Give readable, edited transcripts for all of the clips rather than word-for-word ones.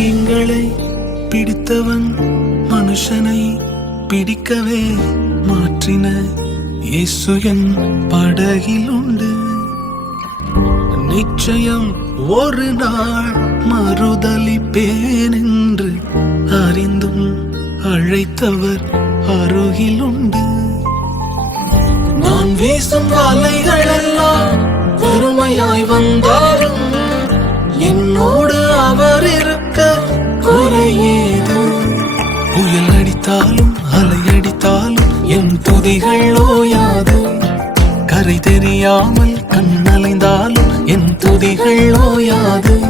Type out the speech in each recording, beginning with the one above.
மீன்களை பிடித்தவன் மனுஷனை பிடிக்கவே மாற்றின இயேசு என் படகில் உண்டு. நிச்சயம் ஒரு நாள் மறுதலிப்பேன் என்று அறிந்தும் அழைத்தவர் அருகில் உண்டு. நான் வீசும் வலைகள் எல்லாம் வெறுமையாய் வந்தாலும் என்னோடு அவர் இருக்க குறையேது. புயல் அடித்தாலும் அலை அடித்தாலும் என் துதிகள் ஓயாது. கரை தெரியாமல் கண்ணலைந்தாலும் என் துதிகள் ஓயாது.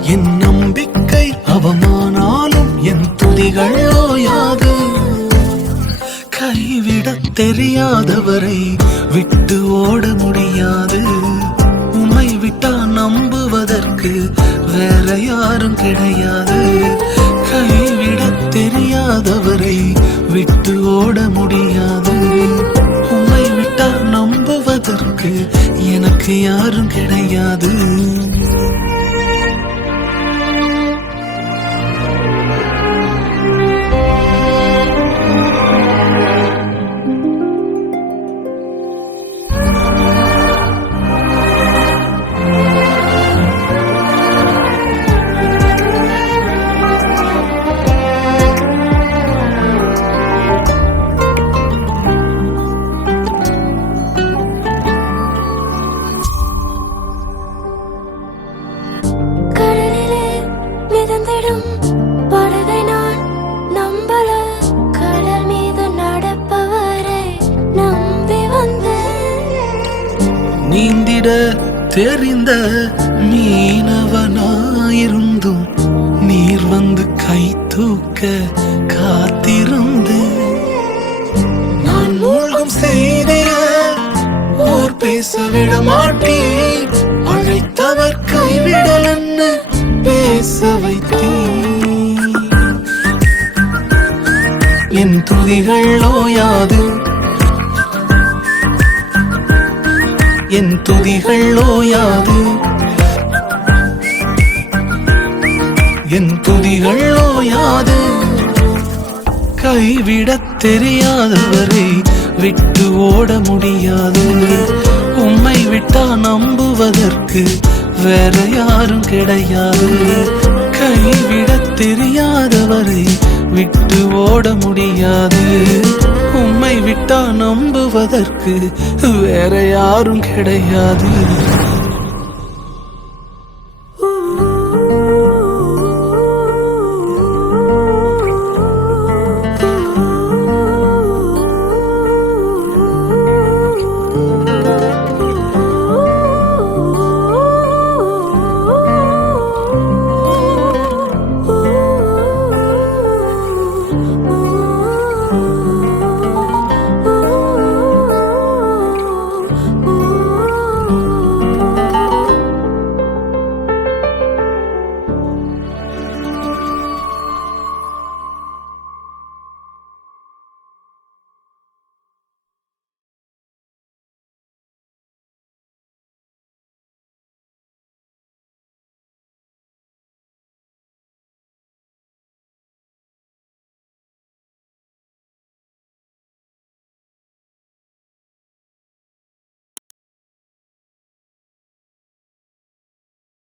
என் நம்பிக்கை அவமானாலும் என் துதிகள் ஓயாது. கைவிடத் தெரியாதவரை விட்டு ஓட முடியாது. உம்மை விட்டா நம்புவதற்கு வேற யாரும் கிடையாது. கைவிடத் தெரியாதவரை விட்டு ஓட முடியாது. உம்மை விட்டா நம்புவதற்கு எனக்கு யாரும் கிடையாது. படகை நான் நம்பல, கடல் மீது நடப்பவரை நம்பி வந்தேன். நீந்திட தெரிந்த மீனவனாயிருந்தும் நீர் வந்து கை தூக்க காத்திருந்து. நான் மூழ்கும் செய்திய ஓர் பேச விட மாட்டேன். அழைத்தவர் கைவிடலன்னு பேச வைத்தேன். என் துதிகள் ஓயாது. என் துதிகள் ஓயாது. என் துதிகள் ஓயாது. கைவிடத் தெரியாதவரை விட்டு ஓட முடியாது. உம்மை விட்டா நம்புவதற்கு வேற யாரும் கிடையாது. கைவிடத் தெரியாதவரை விட்டு ஓட முடியாது. உம்மை விட்டா நம்புவதற்கு வேற யாரும் கிடையாது.